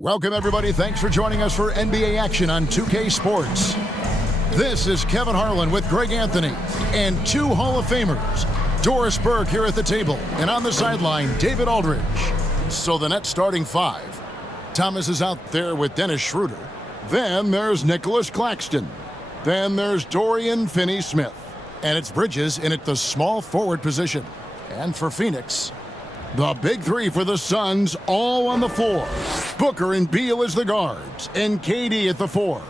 Welcome, everybody. Thanks for joining us for NBA action on 2K Sports. This is Kevin Harlan with Greg Anthony and two Hall of Famers. Doris Burke here at the table, and on the sideline, David Aldridge. So the net starting five. Thomas is out there with Dennis Schroeder. Then there's Nicholas Claxton. Then there's Dorian Finney-Smith. And it's Bridges in at the small forward position. And for Phoenix, the big three for the Suns all on the floor. Booker and Beal as the guards, and KD at the four.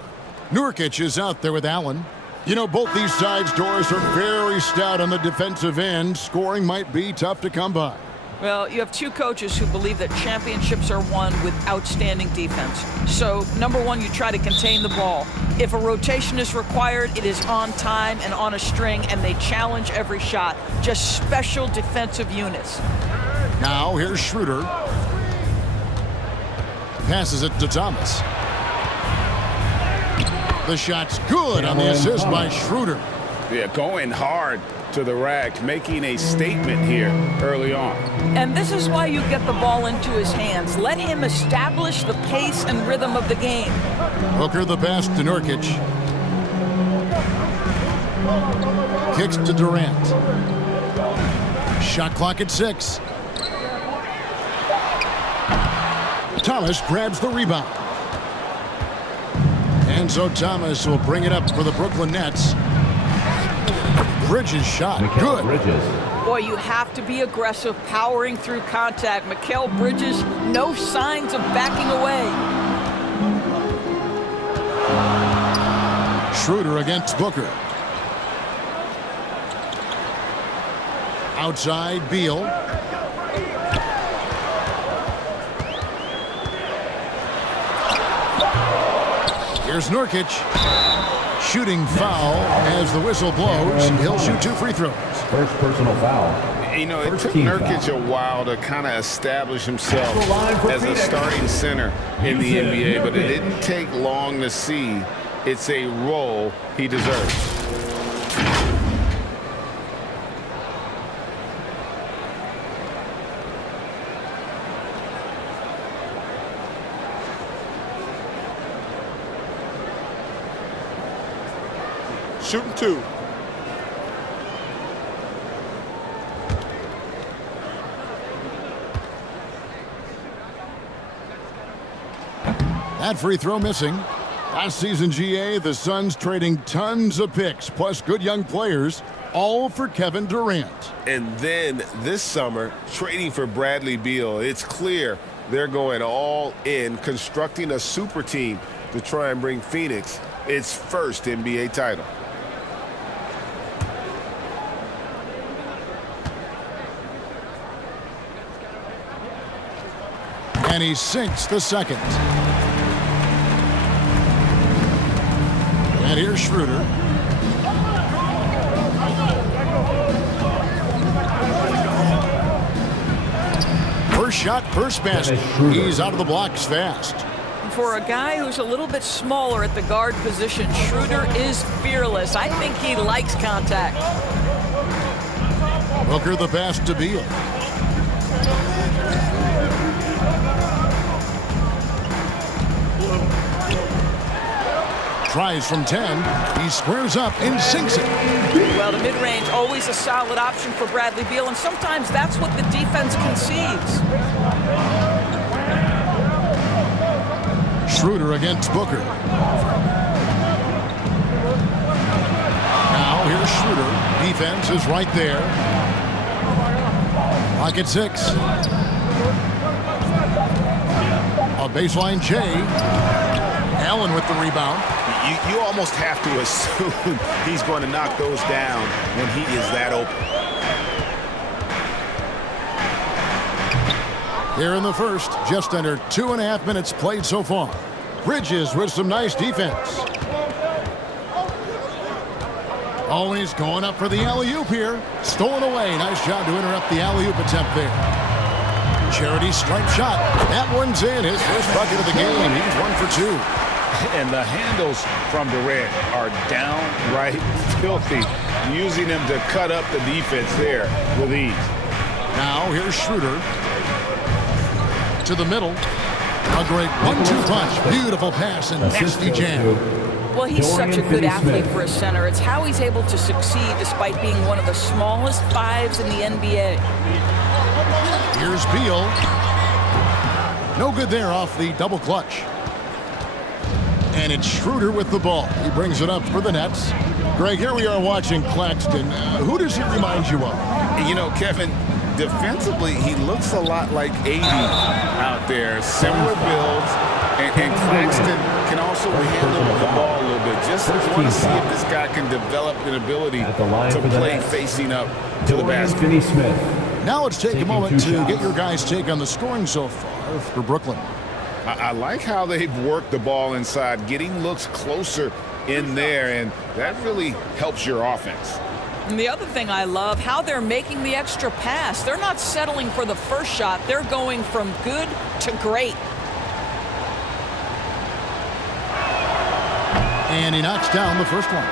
Nurkic is out there with Allen. You know, both these sides, Doris, are very stout on the defensive end. Scoring might be tough to come by. Well, you have two coaches who believe that championships are won with outstanding defense. So, number one, you try to contain the ball. If a rotation is required, it is on time and on a string, and they challenge every shot. Just special defensive units. Now, here's Schroeder. Passes it to Thomas. The shot's good on the assist by Schroeder. Yeah, going hard to the rack, making a statement here early on. And this is why you get the ball into his hands. Let him establish the pace and rhythm of the game. Booker the pass to Nurkic. Kicks to Durant. Shot clock at 6. Thomas grabs the rebound. And so Thomas will bring it up for the Brooklyn Nets. Bridges shot. Good. Boy, you have to be aggressive, powering through contact. Mikal Bridges, no signs of backing away. Schroeder against Booker. Outside, Beal. Here's Nurkic. Shooting foul as the whistle blows. He'll shoot 2 free throws. First personal foul. You know, it took Nurkic a while to kind of establish himself as a starting center in the NBA, but it didn't take long to see it's a role he deserves. Shooting 2. That free throw missing. Last season, GA, the Suns trading tons of picks, plus good young players, all for Kevin Durant. And then this summer, trading for Bradley Beal. It's clear they're going all in, constructing a super team to try and bring Phoenix its first NBA title. And he sinks the second. And here's Schroeder. First shot, first basket. He's out of the blocks fast. For a guy who's a little bit smaller at the guard position, Schroeder is fearless. I think he likes contact. Booker the pass to Beal. Tries from 10. He squares up and sinks it. Well, the mid-range, always a solid option for Bradley Beal, and sometimes that's what the defense concedes. Schroeder against Booker. Now here's Schroeder. Defense is right there. Lock at 6. A baseline J. Allen with the rebound. You almost have to assume he's going to knock those down when he is that open. Here in the first, just under 2.5 minutes played so far. Bridges with some nice defense. Oh, and he's going up for the alley-oop here. Stolen away. Nice job to interrupt the alley-oop attempt there. Charity stripe shot. That one's in. His first bucket of the game. He's 1 for 2. And the handles from Durant are downright filthy, using them to cut up the defense there with ease. Now here's Schroeder. To the middle. A great 1-2 punch. Beautiful pass and nasty jam. Well, he's such a good athlete for a center. It's how he's able to succeed despite being one of the smallest fives in the NBA. Here's Beal. No good there off the double clutch. And it's Schroeder with the ball. He brings it up for the Nets. Greg, here we are watching Claxton. Who does he remind you of? You know, Kevin, defensively, he looks a lot like 80 out there. Similar builds. And Claxton can also handle the ball a little bit. Just want to see if this guy can develop an ability to play facing up to the basket. Now let's take a moment to get your guys' take on the scoring so far for Brooklyn. I like how they've worked the ball inside, getting looks closer in there, and that really helps your offense. And the other thing I love, how they're making the extra pass. They're not settling for the first shot. They're going from good to great. And he knocks down the first one.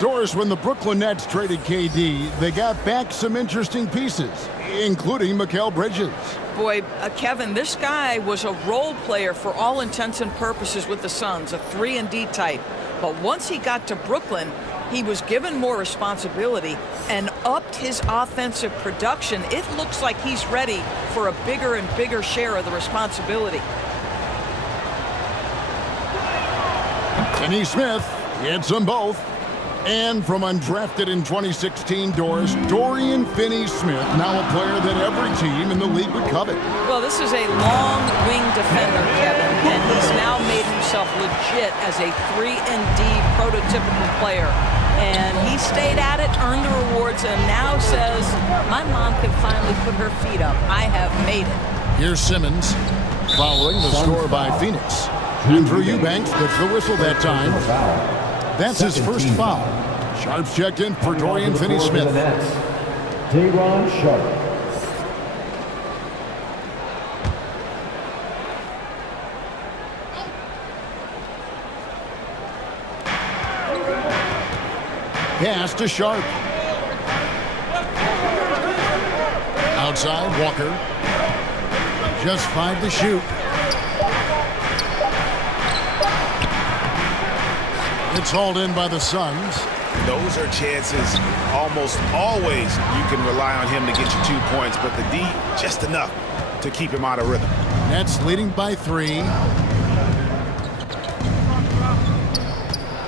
Doris, when the Brooklyn Nets traded KD, they got back some interesting pieces, including Mikal Bridges. Boy, Kevin, this guy was a role player for all intents and purposes with the Suns, a 3-and-D type. But once he got to Brooklyn, he was given more responsibility and upped his offensive production. It looks like he's ready for a bigger and bigger share of the responsibility. Finney Smith hits them both. And from undrafted in 2016, Doris, Dorian Finney-Smith, now a player that every team in the league would covet. Well, this is a long wing defender, Kevin, and he's now made himself legit as a 3-and-D prototypical player. And he stayed at it, earned the rewards, and now says, my mom can finally put her feet up. I have made it. Here's Simmons following the score by Phoenix. Andrew Eubanks gets the whistle that time. That's his first foul. Sharp's checked in for Dorian Finney-Smith. Day'Ron Sharp. Pass to Sharp. Outside, Walker. Just 5 to shoot. It's hauled in by the Suns. Those are chances almost always you can rely on him to get you 2 points, but the D, just enough to keep him out of rhythm. Nets leading by 3.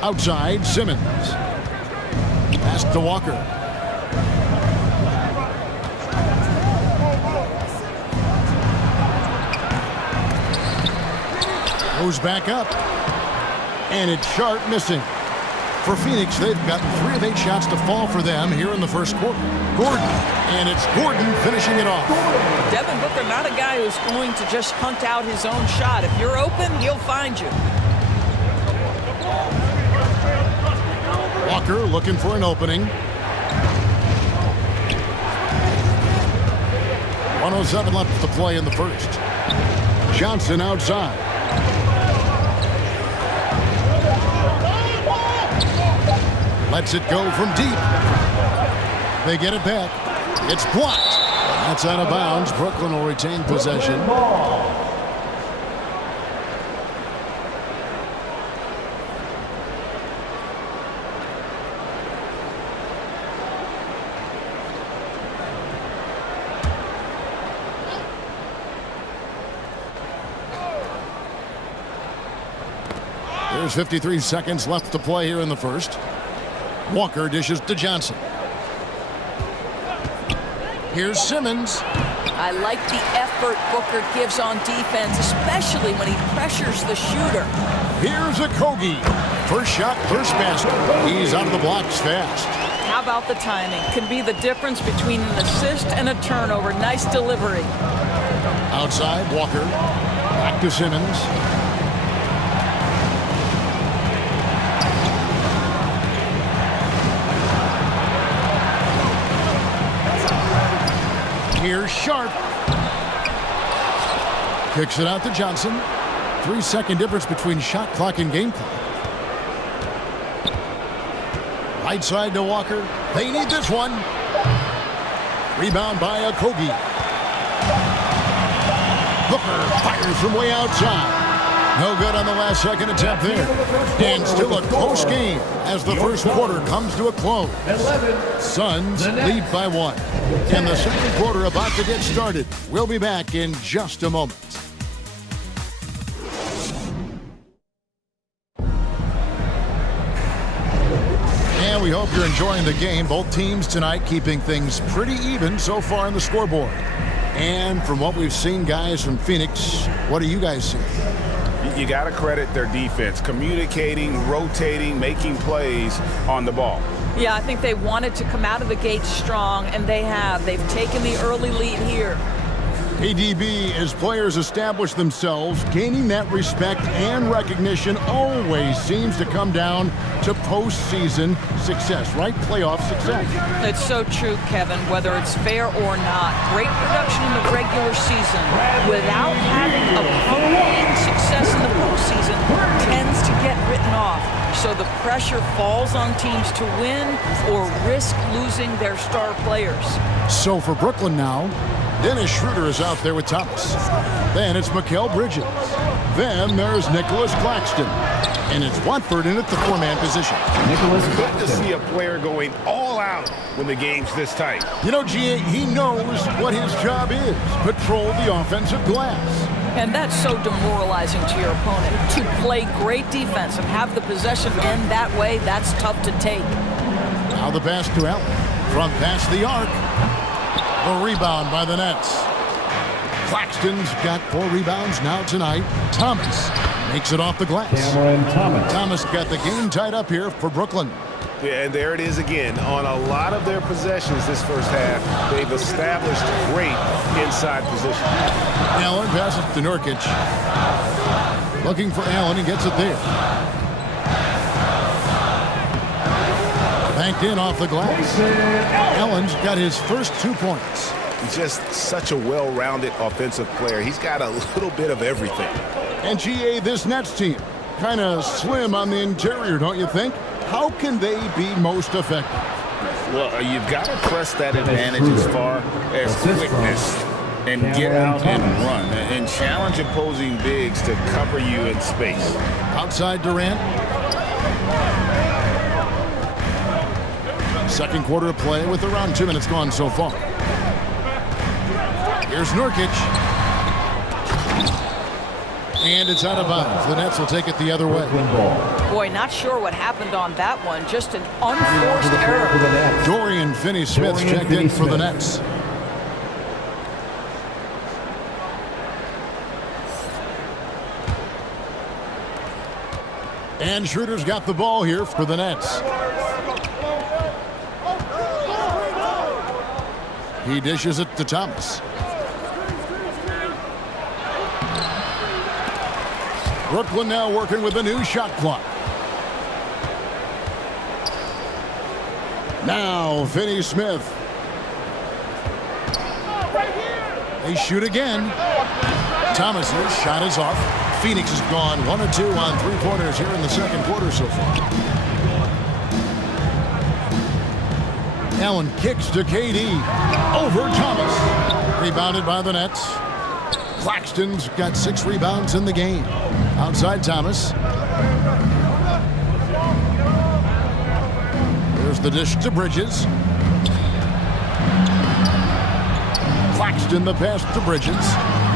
Outside, Simmons. Pass to Walker. Goes back up. And it's Sharp missing. For Phoenix, they've gotten 3 of 8 shots to fall for them here in the first quarter. Gordon. And it's Gordon finishing it off. Devin Booker, not a guy who's going to just hunt out his own shot. If you're open, he'll find you. Walker looking for an opening. 1:07 left to play in the first. Johnson outside. Lets it go from deep. They get it back. It's blocked. That's out of bounds. Brooklyn will retain possession. There's 53 seconds left to play here in the first. Walker dishes to Johnson. Here's Simmons. I like the effort Booker gives on defense, especially when he pressures the shooter. Here's Okogie. First shot, first basket. He's out of the blocks fast. How about the timing? Can be the difference between an assist and a turnover. Nice delivery. Outside, Walker. Back to Simmons. Here's Sharp. Kicks it out to Johnson. 3-second difference between shot clock and game clock. Right side to Walker. They need this one. Rebound by Okogie. Booker fires from way outside. No good on the last second attempt there. And still a close game as the first quarter comes to a close. Suns lead by 1. And the second quarter about to get started. We'll be back in just a moment. And we hope you're enjoying the game. Both teams tonight keeping things pretty even so far on the scoreboard. And from what we've seen, guys, from Phoenix, what do you guys see? You got to credit their defense, communicating, rotating, making plays on the ball. Yeah, I think they wanted to come out of the gate strong, and they have. They've taken the early lead here. ADB, as players establish themselves, gaining that respect and recognition always seems to come down to postseason success, right? Playoff success. It's so true, Kevin, whether it's fair or not. Great production in the regular season without having a punctuating success in the postseason tends to get written off. So the pressure falls on teams to win or risk losing their star players. So for Brooklyn now, Dennis Schroeder is out there with Thomas. Then it's Mikal Bridges. Then there's Nicholas Claxton. And it's Watford in at the 4-man position. Good to see a player going all out when the game's this tight. You know, GA, he knows what his job is. Patrol the offensive glass. And that's so demoralizing to your opponent. To play great defense and have the possession end that way, that's tough to take. Now the pass to Allen. From past the arc. The rebound by the Nets. Claxton's got 4 rebounds now tonight. Thomas makes it off the glass. Cameron Thomas. Thomas got the game tied up here for Brooklyn. Yeah, and there it is again. On a lot of their possessions this first half, they've established great inside position. Allen passes to Nurkic. Looking for Allen. He gets it there. Banked in off the glass. Allen's got his first 2 points. He's just such a well-rounded offensive player. He's got a little bit of everything. And GA, this Nets team, kind of slim on the interior, don't you think? How can they be most effective? Well, you've got to press that advantage as far as quickness and get out and run and challenge opposing bigs to cover you in space. Outside Durant. Second quarter of play with around 2 minutes gone so far. Here's Nurkic. And it's out of bounds. The Nets will take it the other way. Boy, not sure what happened on that one. Just an unforced error. Dorian Finney-Smith checked in for the Nets. And Schroeder's got the ball here for the Nets. He dishes it to Thomas. Brooklyn now working with a new shot clock. Now Finney-Smith. They shoot again. Thomas's shot is off. Phoenix has gone 1 of 2 on 3-pointers here in the second quarter so far. Allen kicks to KD. Over Thomas. Rebounded by the Nets. Claxton's got 6 rebounds in the game. Outside Thomas. There's the dish to Bridges. Claxton the pass to Bridges.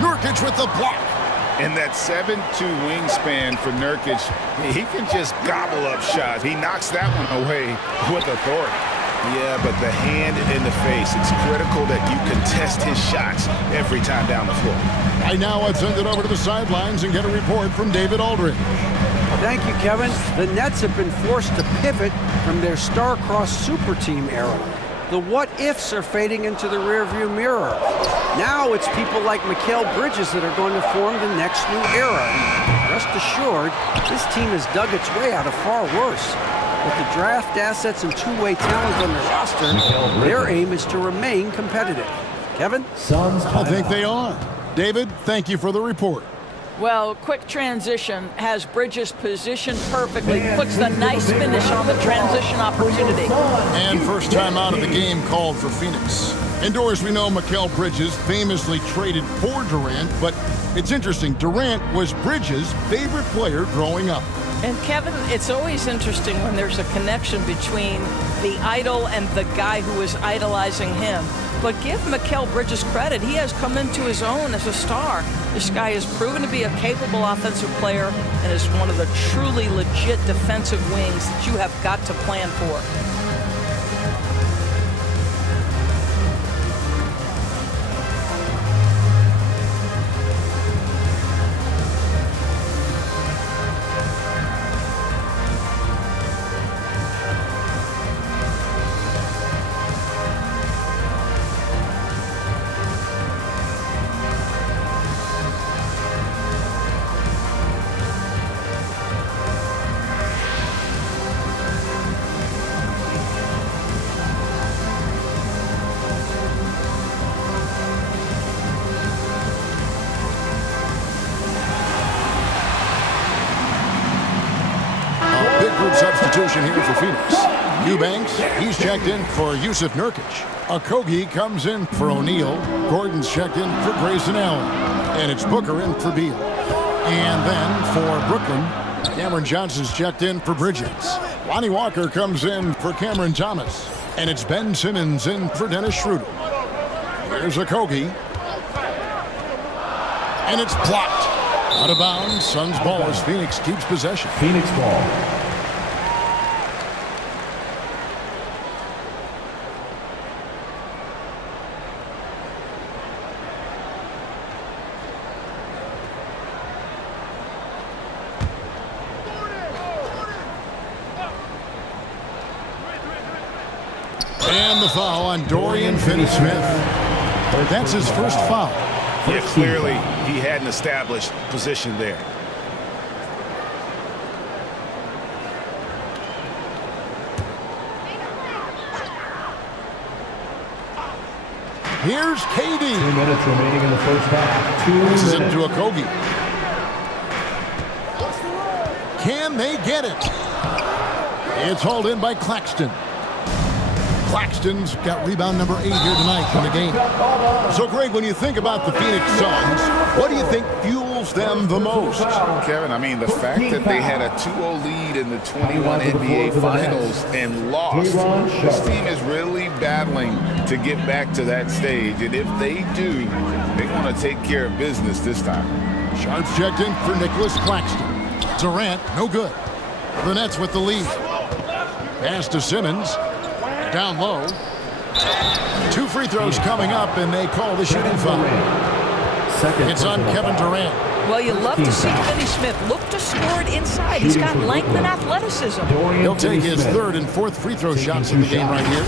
Nurkic with the block. And that 7'2" wingspan for Nurkic, he can just gobble up shots. He knocks that one away with authority. Yeah, but the hand in the face, it's critical that you contest his shots every time down the floor. Right now, let's send it over to the sidelines and get a report from David Aldridge. Thank you, Kevin. The Nets have been forced to pivot from their star-crossed super team era. The what-ifs are fading into the rearview mirror. Now it's people like Mikal Bridges that are going to form the next new era. And rest assured, this team has dug its way out of far worse. With the draft assets and two-way talent on their roster, their aim is to remain competitive. Kevin? Suns. I think they are. David, thank you for the report. Well, quick transition has Bridges positioned perfectly, puts the nice finish on the transition opportunity. And first time out of the game called for Phoenix. And Doris, we know Mikal Bridges famously traded for Durant, but it's interesting. Durant was Bridges' favorite player growing up. And Kevin, it's always interesting when there's a connection between the idol and the guy who is idolizing him. But give Mikal Bridges credit. He has come into his own as a star. This guy has proven to be a capable offensive player and is one of the truly legit defensive wings that you have got to plan for. Substitution here for Phoenix. Eubanks, he's checked in for Yusuf Nurkic. Okogie comes in for O'Neal. Gordon's checked in for Grayson Allen. And it's Booker in for Beal. And then for Brooklyn, Cameron Johnson's checked in for Bridges. Lonnie Walker comes in for Cameron Thomas. And it's Ben Simmons in for Dennis Schroeder. Here's Okogie. And it's blocked. Out of bounds. Suns ball as Phoenix keeps possession. Phoenix ball. And the foul on Dorian Finney-Smith. That's his first foul. Yeah, clearly he hadn't established position there. Here's KD. 2 minutes remaining in the first half. 2 minutes. This is into Okogie. Can they get it? It's hauled in by Claxton. Claxton's got rebound number 8 here tonight in the game. So, Greg, when you think about the Phoenix Suns, what do you think fuels them the most? Kevin, I mean, the fact that they had a 2-0 lead in the 21 NBA Finals and lost, this team is really battling to get back to that stage. And if they do, they're going to take care of business this time. Sharps checked in for Nicholas Claxton. Durant, no good. The Nets with the lead. Pass to Simmons. Down low. 2 free throws coming up, and they call the shooting foul. It's on Kevin Durant. Well, you love to see Finney-Smith look to score it inside. He's got length and athleticism. He'll take his 3rd and 4th free throw shots in the game right here.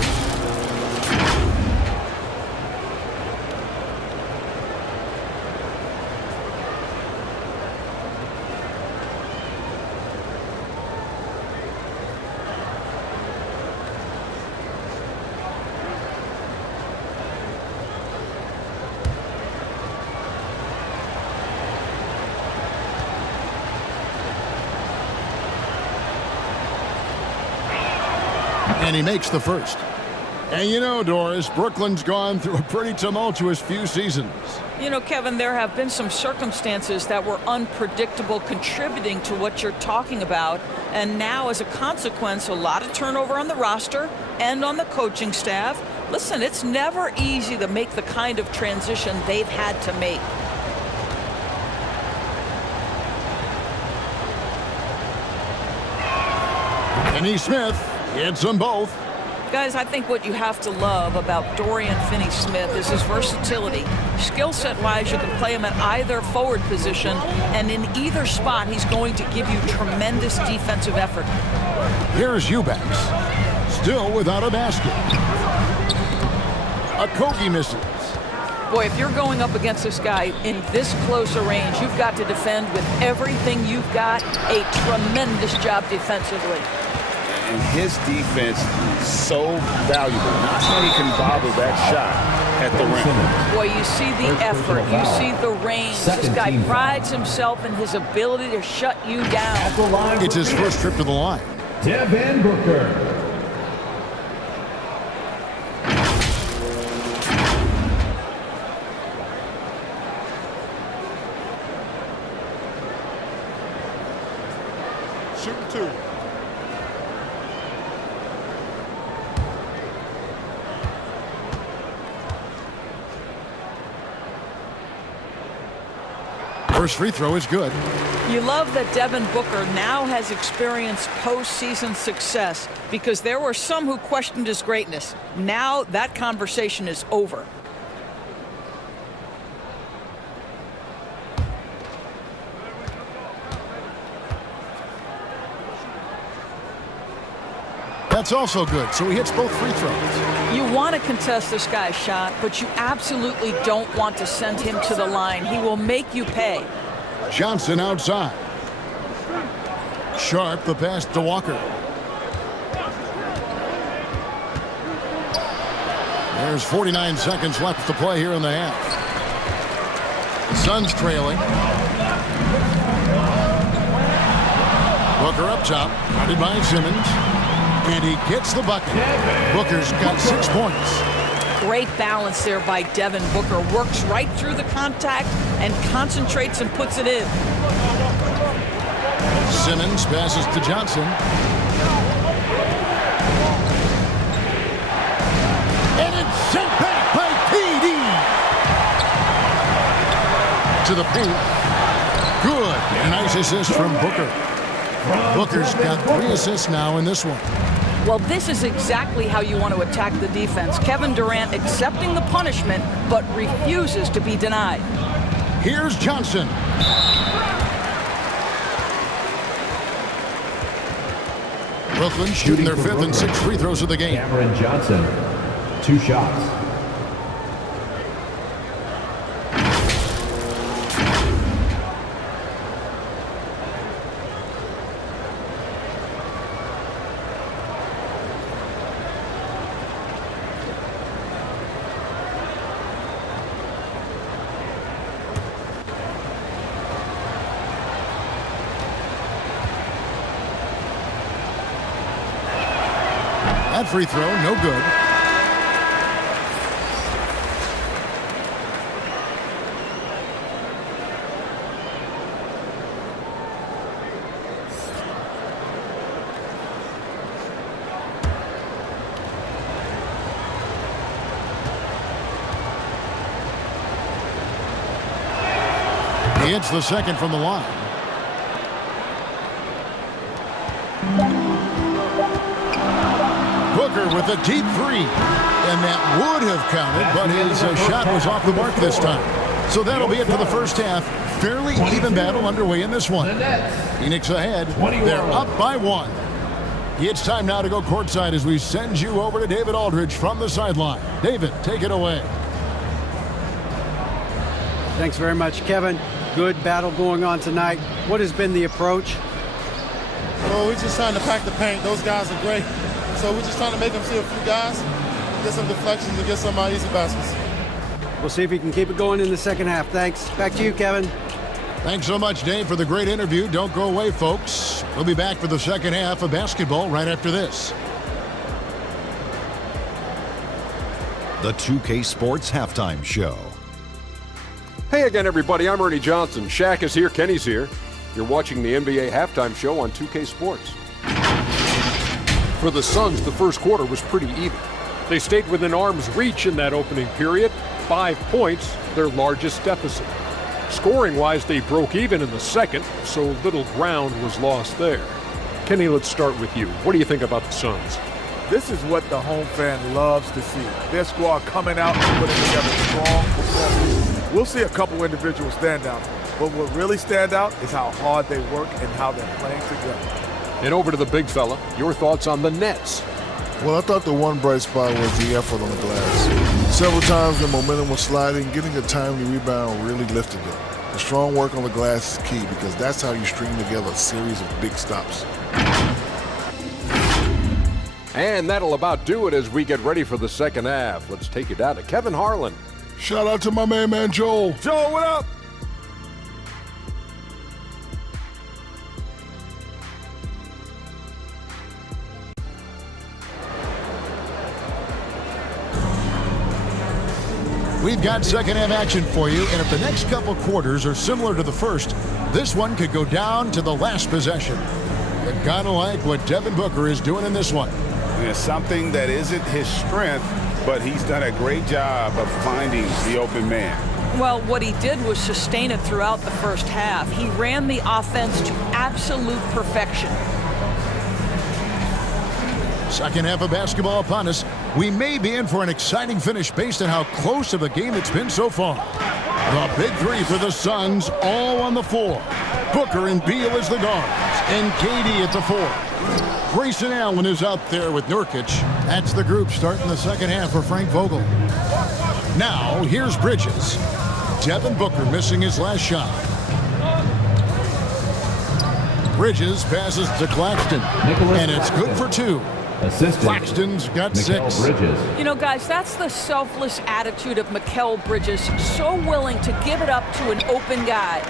And he makes the first. And you know, Doris, Brooklyn's gone through a pretty tumultuous few seasons. You know, Kevin, there have been some circumstances that were unpredictable contributing to what you're talking about. And now, as a consequence, a lot of turnover on the roster and on the coaching staff. Listen, it's never easy to make the kind of transition they've had to make. Finney-Smith hits them both. Guys, I think what you have to love about Dorian Finney-Smith is his versatility. Skill set-wise, you can play him at either forward position, and in either spot, he's going to give you tremendous defensive effort. Here's Eubanks, still without a basket. Okogie misses. Boy, if you're going up against this guy in this close a range, you've got to defend with everything you've got. A tremendous job defensively. And his defense so valuable. Not that he can bobble that shot at the rim. Boy, you see the effort. You see the range. This guy prides himself in his ability to shut you down. It's his first trip to the line. Devin Booker. shooting 2. First free throw is good. You love that Devin Booker now has experienced postseason success because there were some who questioned his greatness. Now that conversation is over. That's also good, so he hits both free throws. You want to contest this guy's shot, but you absolutely don't want to send him to the line. He will make you pay. Johnson outside. Sharp the pass to Walker. There's 49 seconds left to play here in the half. Suns trailing. Booker up top, guarded by Simmons. And he gets the bucket. Booker's got 6 points. Great balance there by Devin Booker. Works right through the contact and concentrates and puts it in. Simmons passes to Johnson. And it's sent back by KD. To the paint. Good. And a nice assist from Booker. Booker's got 3 assists now in this one. Well, this is exactly how you want to attack the defense. Kevin Durant accepting the punishment, but refuses to be denied. Here's Johnson. Brooklyn shooting their 5th and 6th free throws of the game. Cameron Johnson, 2 shots. That free throw, no good. He hits the second from the line. Booker with a deep 3. And that would have counted, but his shot was off the mark this time. So that'll be it for the first half. Fairly even battle underway in this one. Phoenix ahead. They're up by 1. It's time now to go courtside as we send you over to David Aldridge from the sideline. David, take it away. Thanks very much, Kevin. Good battle going on tonight. What has been the approach? Well, we're just trying to pack the paint. Those guys are great. So we're just trying to make them see a few guys, get some deflections, and get some easy baskets. We'll see if we can keep it going in the second half. Thanks. Back to you, Kevin. Thanks so much, Dave, for the great interview. Don't go away, folks. We'll be back for the second half of basketball right after this. The 2K Sports Halftime Show. Hey again, everybody. I'm Ernie Johnson. Shaq is here. Kenny's here. You're watching the NBA Halftime Show on 2K Sports. For the Suns, the first quarter was pretty even. They stayed within arm's reach in that opening period. 5 points, their largest deficit. Scoring-wise, they broke even in the second, so little ground was lost there. Kenny, let's start with you. What do you think about the Suns? This is what the home fan loves to see. Their squad coming out and putting together strong performances. We'll see a couple individual standouts, but what really stand out is how hard they work and how they're playing together. And over to the big fella, your thoughts on the Nets. Well, I thought the one bright spot was the effort on the glass. Several times the momentum was sliding, getting a timely rebound really lifted them. The strong work on the glass is key because that's how you string together a series of big stops. And that'll about do it as we get ready for the second half. Let's take it down to Kevin Harlan. Shout out to my man Joel. Joel, what up? We've got second half action for you, and if the next couple quarters are similar to the first, this one could go down to the last possession. You gotta like what Devin Booker is doing in this one. It's something that isn't his strength, but he's done a great job of finding the open man. Well, what he did was sustain it throughout the first half. He ran the offense to absolute perfection. Second half of basketball upon us. We may be in for an exciting finish based on how close of a game it's been so far. The big three for the Suns, all on the floor. Booker and Beal as the guards, and KD at the four. Grayson Allen is out there with Nurkic. That's the group starting the second half for Frank Vogel. Now, here's Bridges. Devin Booker missing his last shot. Bridges passes to Claxton, and it's good for two. Assistant. Claxton's got Mikal 6. Bridges. You know, guys, that's the selfless attitude of Mikal Bridges. So willing to give it up to an open guy.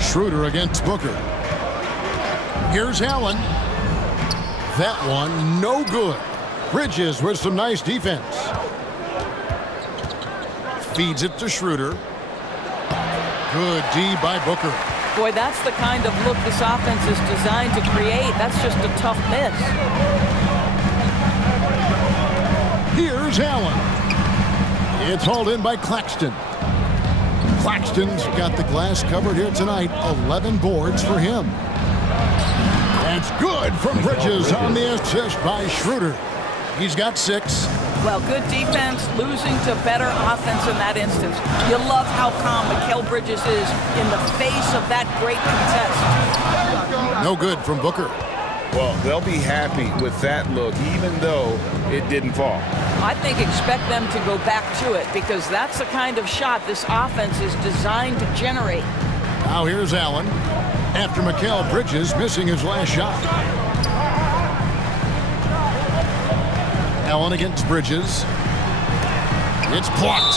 Schroeder against Booker. Here's Allen. That one, no good. Bridges with some nice defense. Feeds it to Schroeder. Good D by Booker. Boy, that's the kind of look this offense is designed to create. That's just a tough miss. Here's Allen. It's hauled in by Claxton. Claxton's got the glass covered here tonight. 11 boards for him. That's good from Bridges on the assist by Schroeder. He's got 6. Well, good defense, losing to better offense in that instance. You love how calm Mikal Bridges is in the face of that great contest. No good from Booker. Well, they'll be happy with that look, even though it didn't fall. I think expect them to go back to it because that's the kind of shot this offense is designed to generate. Now here's Allen after Mikal Bridges missing his last shot. Allen against Bridges. It's blocked.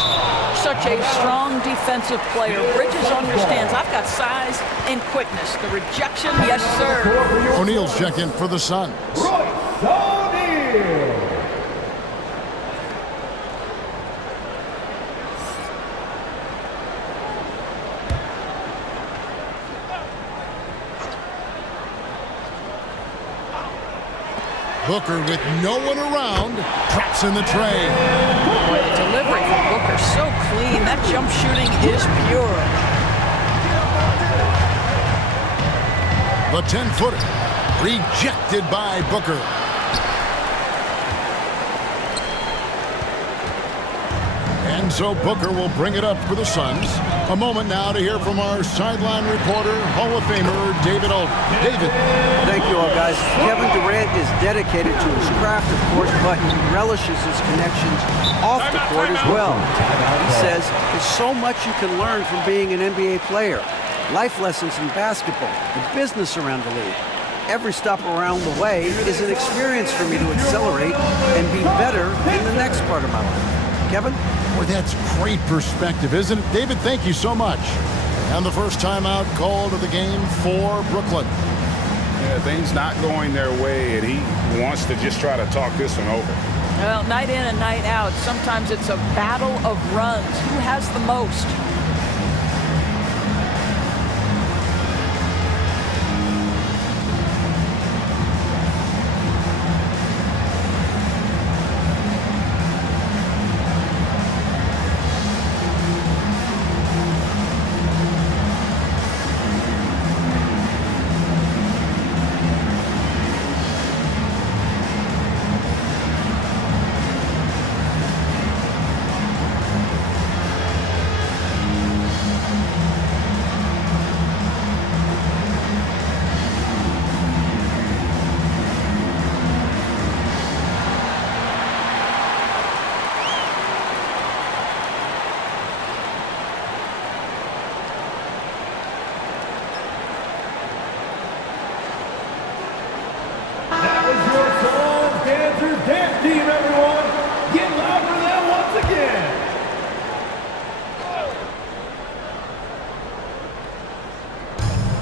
Such a strong defensive player. Bridges understands I've got size and quickness. The rejection, yes, sir. O'Neal's checked in for the Suns. Booker with no one around, traps in the tray. Boy, the delivery from Booker so clean. That jump shooting is pure. The 10-footer rejected by Booker. And so Booker will bring it up for the Suns. A moment now to hear from our sideline reporter, Hall of Famer David Alden. David. Thank you all, guys. Kevin Durant is dedicated to his craft, of course, but he relishes his connections off the court as well. He says there's so much you can learn from being an NBA player. Life lessons in basketball, the business around the league. Every stop around the way is an experience for me to accelerate and be better in the next part of my life. Kevin? Boy, that's great perspective, isn't it? David, thank you so much. And the first timeout called of the game for Brooklyn. Yeah, things not going their way, and he wants to just try to talk this one over. Well, night in and night out, sometimes it's a battle of runs. Who has the most?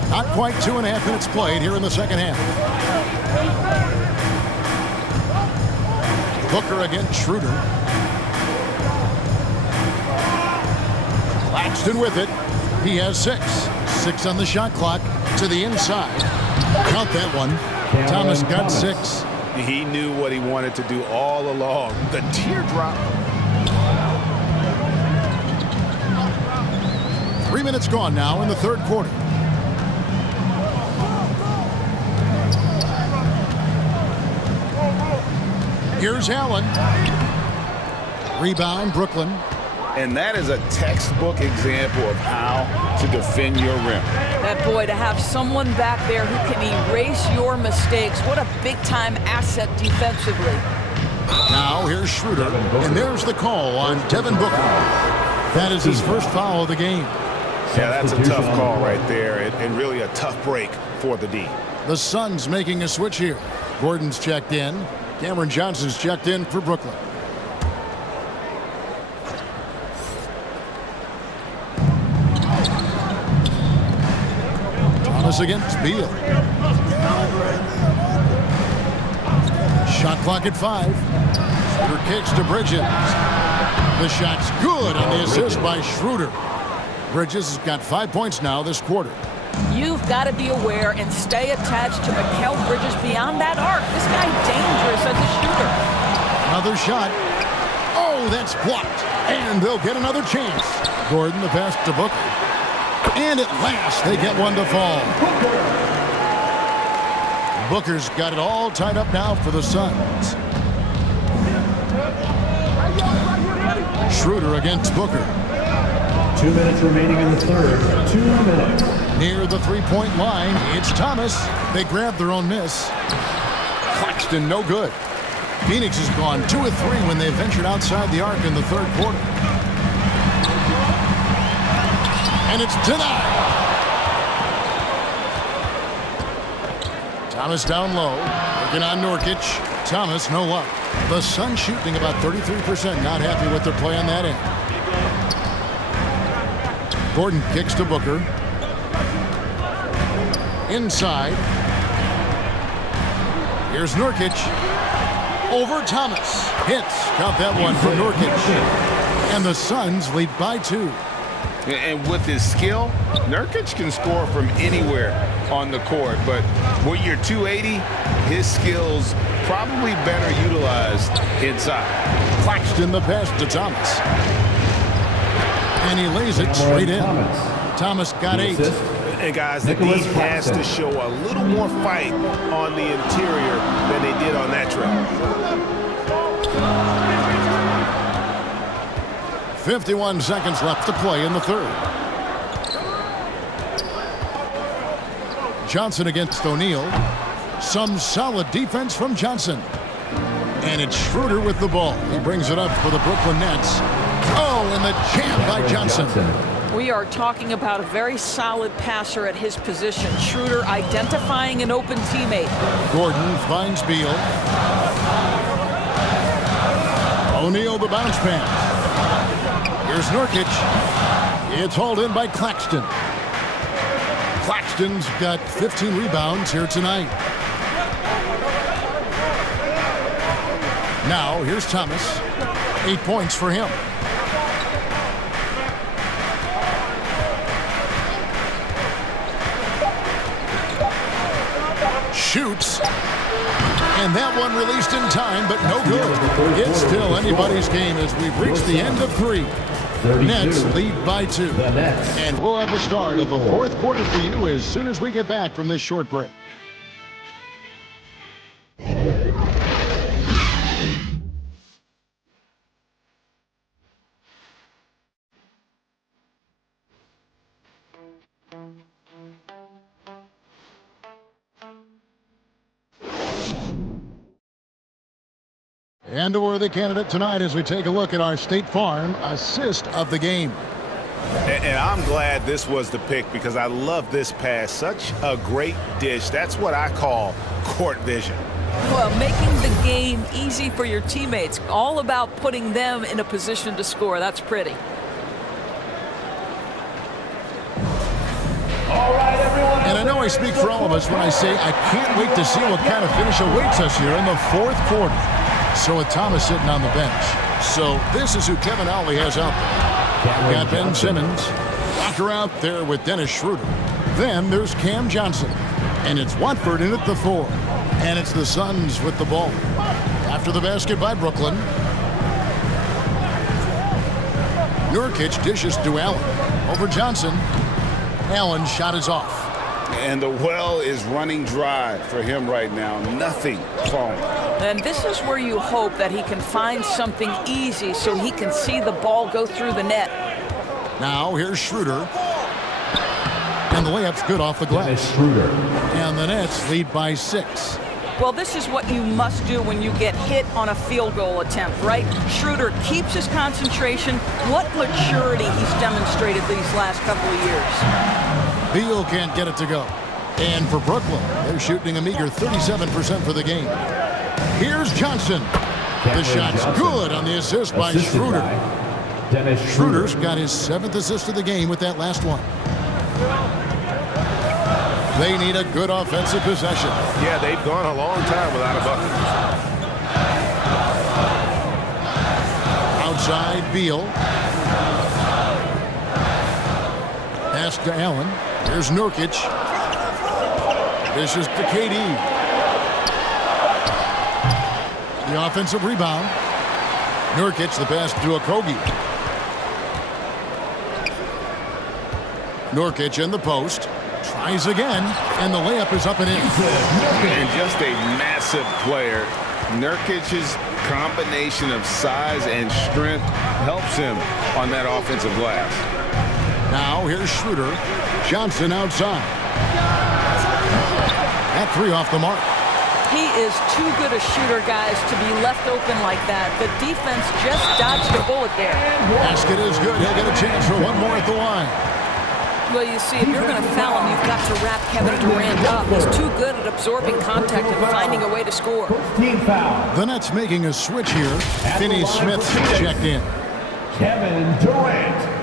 Not quite 2.5 minutes played here in the second half. Booker against Schroeder. Claxton with it. He has 6. 6 on the shot clock to the inside. Count that one. Thomas got 6. He knew what he wanted to do all along. The teardrop. 3 minutes gone now in the third quarter. Here's Allen. Rebound, Brooklyn. And that is a textbook example of how to defend your rim. That boy, to have someone back there who can erase your mistakes, what a big-time asset defensively. Now here's Schroeder, and there's the call on Devin Booker. That is his first foul of the game. Yeah, that's a tough call right there, and really a tough break for the D. The Suns making a switch here. Gordon's checked in. Cameron Johnson's checked in for Brooklyn. Thomas against Beal. Shot clock at 5. Schroeder kicks to Bridges. The shot's good on the assist by Schroeder. Bridges has got 5 points now this quarter. You've got to be aware and stay attached to Mikal Bridges beyond that arc. This guy's dangerous as a shooter. Another shot. Oh, that's blocked. And they'll get another chance. Gordon the pass to Booker. And at last, they get one to fall. Booker's got it all tied up now for the Suns. Schroeder against Booker. 2 minutes remaining in the third. 2 minutes. Near the three-point line, it's Thomas. They grab their own miss. Claxton, no good. Phoenix has gone 2 of 3 when they ventured outside the arc in the third quarter. And it's denied. Thomas down low, working on Nurkic. Thomas, no luck. The Suns shooting about 33%, not happy with their play on that end. Gordon kicks to Booker. Inside. Here's Nurkic. Over Thomas. Hits. Count that one for Nurkic. And the Suns lead by 2. And with his skill, Nurkic can score from anywhere on the court. But when you're 280, his skills probably better utilized inside. Claxton the pass to Thomas. And he lays it straight in. Thomas got 8. And guys, the D has to show a little more fight on the interior than they did on that trip. 51 seconds left to play in the third. Johnson against O'Neal. Some solid defense from Johnson. And it's Schroeder with the ball. He brings it up for the Brooklyn Nets. Oh, and the jam by Johnson. We are talking about a very solid passer at his position. Schroeder identifying an open teammate. Gordon finds Beal. O'Neal the bounce pass. Here's Nurkic. It's hauled in by Claxton. Claxton's got 15 rebounds here tonight. Now, here's Thomas. 8 points for him. Shoots. And that one released in time, but no good. It's still anybody's game as we've reached the end of 3. Nets lead by 2. And we'll have the start of the fourth quarter for you as soon as we get back from this short break. And a worthy candidate tonight as we take a look at our State Farm assist of the game. And I'm glad this was the pick because I love this pass. Such a great dish. That's what I call court vision. Well, making the game easy for your teammates. All about putting them in a position to score. That's pretty. And I know I speak for all of us when I say I can't wait to see what kind of finish awaits us here in the fourth quarter. So with Thomas sitting on the bench. So this is who Kevin Ollie has out there. We've got Ben Simmons. Walker out there with Dennis Schroeder. Then there's Cam Johnson. And it's Watford in at the 4. And it's the Suns with the ball. After the basket by Brooklyn. Nurkic dishes to Allen. Over Johnson. Allen's shot is off. And the well is running dry for him right now. Nothing falling. And this is where you hope that he can find something easy so he can see the ball go through the net. Now here's Schroeder. And the layup's good off the glass. And the Nets lead by 6. Well, this is what you must do when you get hit on a field goal attempt, right? Schroeder keeps his concentration. What maturity he's demonstrated these last couple of years. Beal can't get it to go. And for Brooklyn, they're shooting a meager 37% for the game. Here's Johnson. The shot's good on the assist by Schroeder. Schroeder's got his 7th assist of the game with that last one. They need a good offensive possession. Yeah, they've gone a long time without a bucket. Outside, Beal. Pass to Allen. Here's Nurkic. This is to KD. The offensive rebound. Nurkic the pass to Okogie. Nurkic in the post. Tries again, and the layup is up and in. And just a massive player. Nurkic's combination of size and strength helps him on that offensive glass. Now here's Schroeder. Johnson outside. That 3 off the mark. He is too good a shooter, guys, to be left open like that. The defense just dodged a bullet there. Basket is good. He'll get a chance for one more at the line. Well, you see, if you're going to foul him, you've got to wrap Kevin Durant up. He's too good at absorbing contact and finding a way to score. The Nets making a switch here. Finney Smith checked in. Kevin Durant.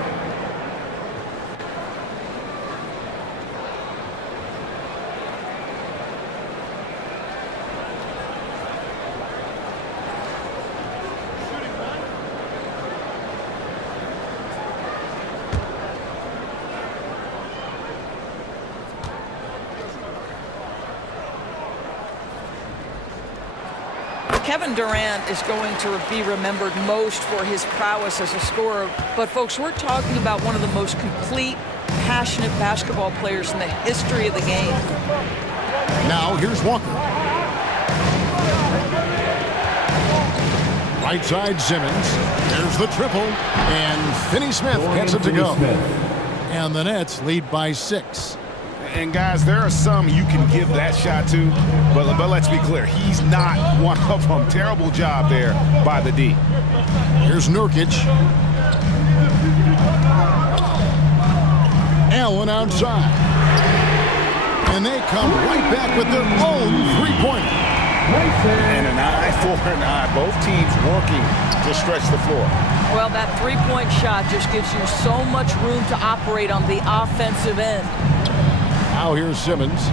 Kevin Durant is going to be remembered most for his prowess as a scorer. But, folks, we're talking about one of the most complete, passionate basketball players in the history of the game. Now here's Walker. Right side Simmons. There's the triple. And Finney Smith gets it to go. And the Nets lead by 6. And guys, there are some you can give that shot to, but let's be clear, he's not one of them. Terrible job there by the D. Here's Nurkic. Allen outside. And they come right back with their own three-pointer. And an eye for an eye. Both teams working to stretch the floor. Well, that three-point shot just gives you so much room to operate on the offensive end. Now here's Simmons.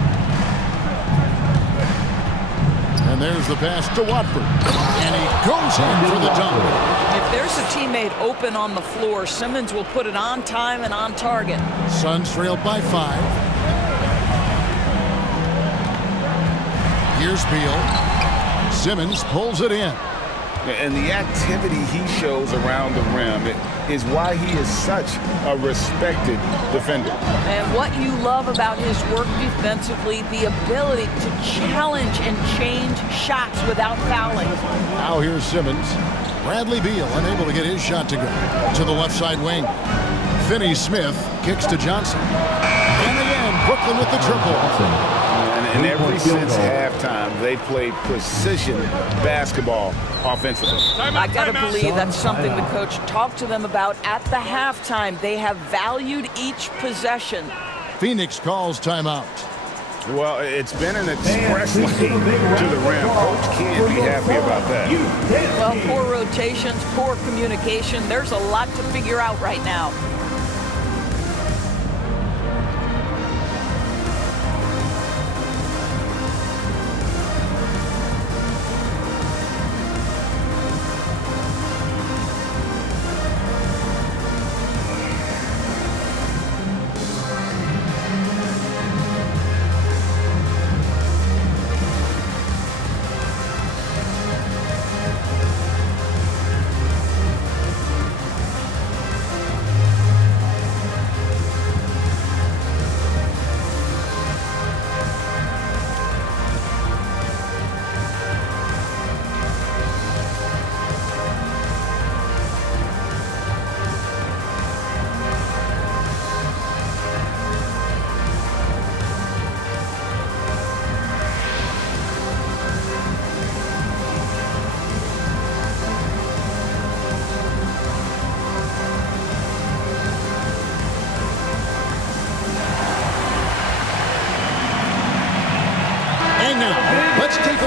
And there's the pass to Watford. And he goes in for the dunk. If there's a teammate open on the floor, Simmons will put it on time and on target. Suns trailed by 5. Here's Beal. Simmons pulls it in. And the activity he shows around the rim is why he is such a respected defender. And what you love about his work defensively, the ability to challenge and change shots without fouling. Now here's Simmons. Bradley Beal unable to get his shot to go. To the left side wing. Finney Smith kicks to Johnson. And again, Brooklyn with the triple. And ever since halftime, they played precision basketball offensively. I got to believe that's something the coach talked to them about at the halftime. They have valued each possession. Phoenix calls timeout. Well, it's been an express lane to the rim. Coach can't be happy about that. Well, poor rotations, poor communication. There's a lot to figure out right now.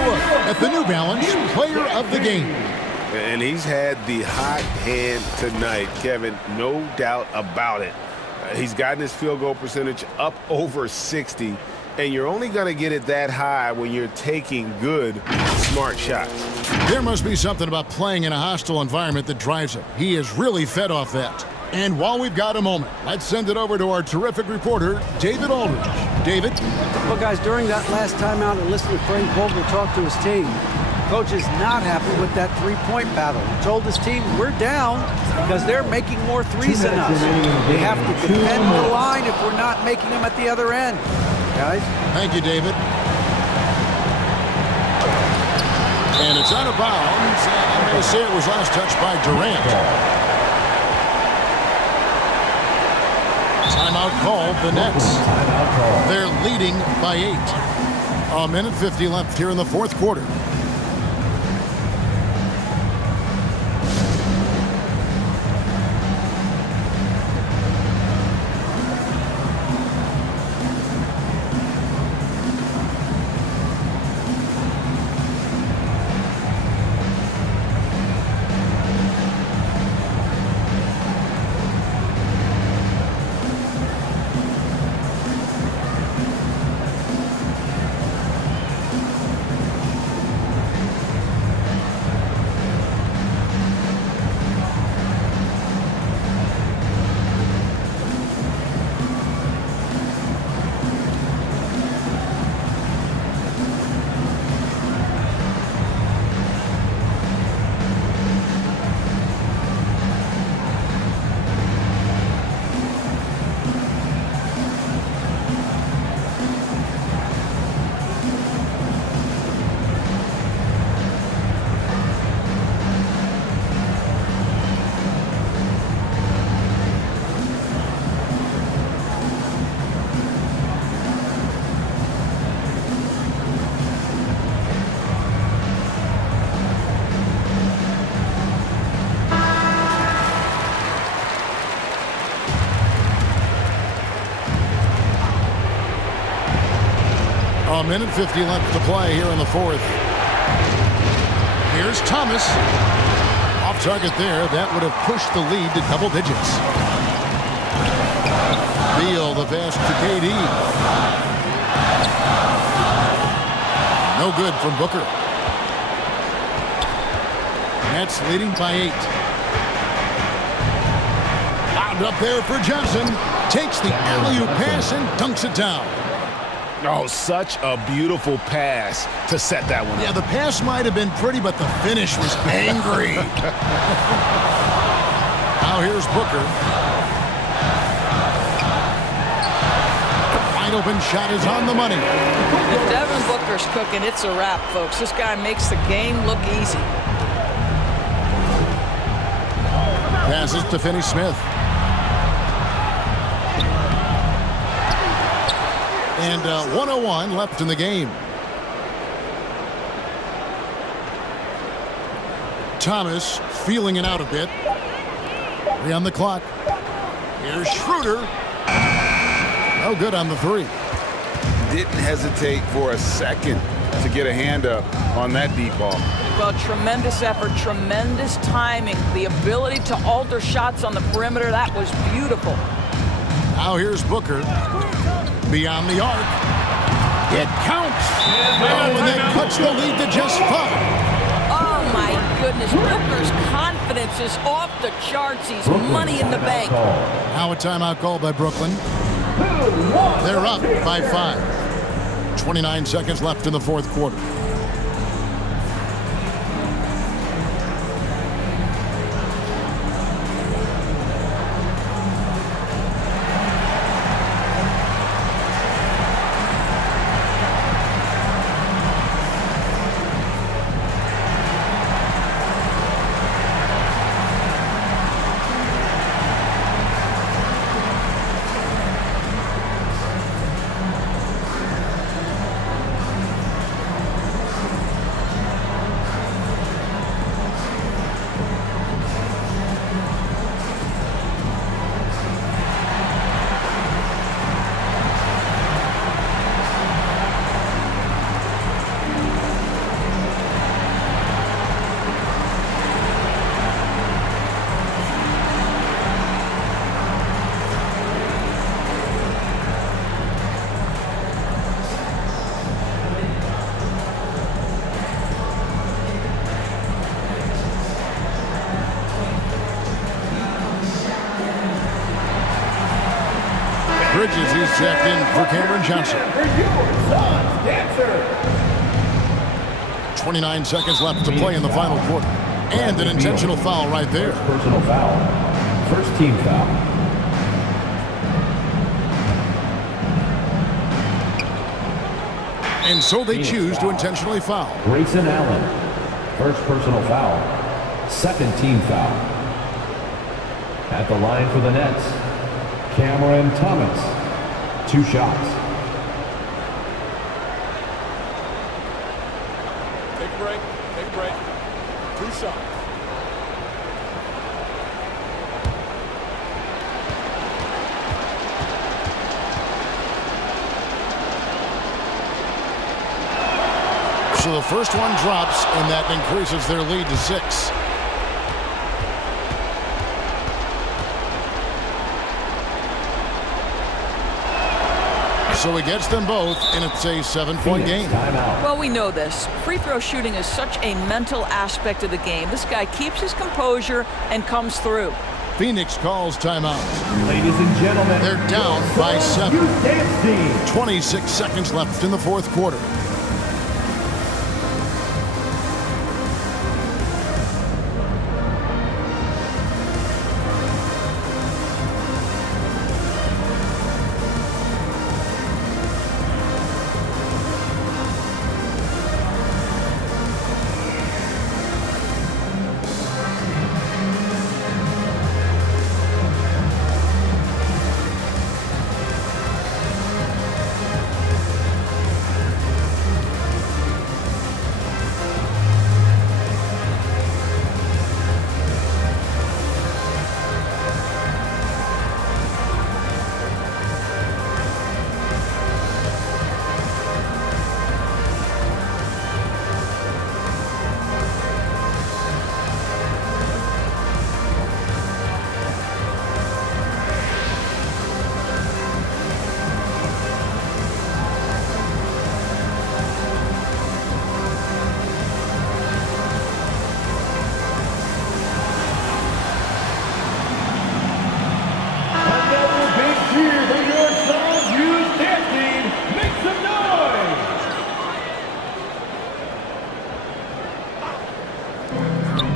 look at the New Balance Player of the Game. And he's had the hot hand tonight, Kevin, no doubt about it. He's gotten his field goal percentage up over 60, and you're only going to get it that high when you're taking good, smart shots. There must be something about playing in a hostile environment that drives him. He is really fed off that. And while we've got a moment, let's send it over to our terrific reporter, David Aldridge. David? Well, guys, during that last timeout and listening to Frank Vogel talk to his team, Coach is not happy with that three-point battle. He told his team, we're down because they're making more threes than us. We have to defend the line if we're not making them at the other end. Guys? Thank you, David. And it's out of bounds. I'm going to say it was last touched by Durant. Timeout called the Nets. They're leading by 8. A minute 50 left here in the fourth quarter. A minute 50 left to play here in the fourth. Here's Thomas. Off target there. That would have pushed the lead to double digits. Beal, the pass to KD. No good from Booker. Nets leading by 8. Wound up there for Johnson. Takes the alley-oop pass and dunks it down. Oh, such a beautiful pass to set that one up. Yeah, the pass might have been pretty, but the finish was angry. Now here's Booker. Wide open shot is on the money. If Devin Booker's cooking, it's a wrap, folks. This guy makes the game look easy. Passes to Finney-Smith. And 1:01 left in the game. Thomas feeling it out a bit. 3 on the clock. Here's Schroeder. No good on the 3. Didn't hesitate for a second to get a hand up on that deep ball. Well, tremendous effort, tremendous timing. The ability to alter shots on the perimeter, that was beautiful. Now here's Booker. Beyond the arc. It counts. Oh, and that cuts the lead to just 5. Oh, my goodness. Booker's confidence is off the charts. He's money in the bank. Now a timeout called by Brooklyn. They're up by 5. 29 seconds left in the fourth quarter. Bridges, he's checked in for Cameron Johnson. 29 seconds left to play in the final quarter. And an intentional foul right there. Personal foul. First team foul. And so they choose to intentionally foul. Grayson Allen. First personal foul. Second team foul. At the line for the Nets, Cameron Thomas. 2 shots. Take a break. Take a break. 2 shots. So the first one drops, and that increases their lead to 6. So he gets them both, and it's a 7-point game. Well, we know this. Free throw shooting is such a mental aspect of the game. This guy keeps his composure and comes through. Phoenix calls timeout. Ladies and gentlemen, they're down by 7. Youth Dance Team. 26 seconds left in the fourth quarter.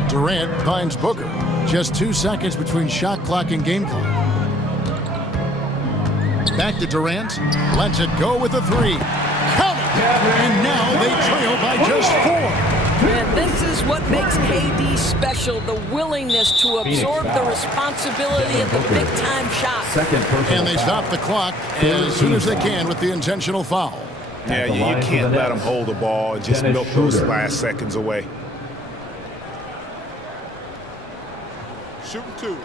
Durant finds Booker. Just 2 seconds between shot clock and game clock. Back to Durant. Lets it go with a 3. Count it! And now they trail by just 4. And this is what makes KD special, the willingness to absorb the responsibility of the big-time shot. And they stop the clock as soon as they can with the intentional foul. Yeah, you can't let them hold the ball and just milk those last seconds away. Shooting 2.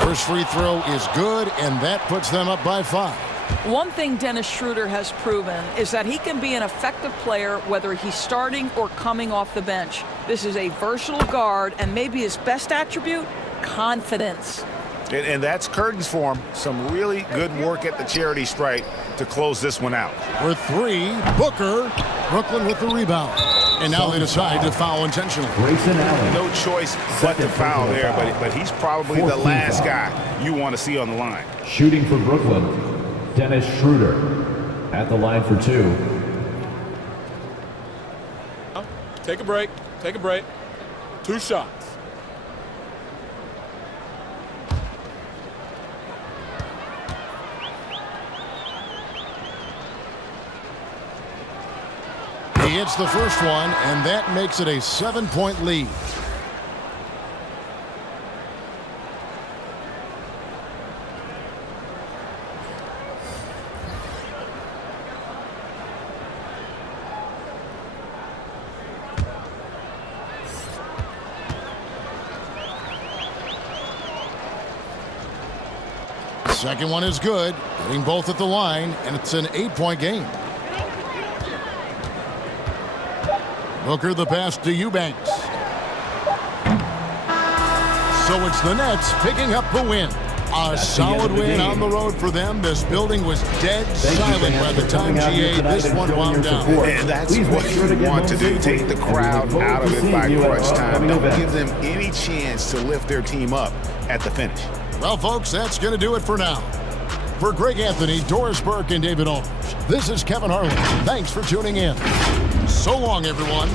First free throw is good, and that puts them up by 5. One thing Dennis Schroeder has proven is that he can be an effective player whether he's starting or coming off the bench. This is a versatile guard, and maybe his best attribute, confidence. And that's curtains for him. Some really good work at the charity stripe to close this one out. For 3, Booker. Brooklyn with the rebound. And now they decide to foul intentionally. No choice but to foul there, but he's probably the last guy you want to see on the line. Shooting for Brooklyn, Dennis Schroeder at the line for 2. Take a break. Take a break. 2 shots. He hits the first one, and that makes it a 7-point lead. Second one is good, hitting both at the line, and it's an 8-point game. Booker the pass to Eubanks. So it's the Nets picking up the win. A solid win on the road for them. This building was dead silent by the time GA this one wound down. And that's what you want to do. Take the crowd out of it by crunch time. Don't give them any chance to lift their team up at the finish. Well, folks, that's going to do it for now. For Greg Anthony, Doris Burke, and David Olmers, this is Kevin Harlan. Thanks for tuning in. So long, everyone.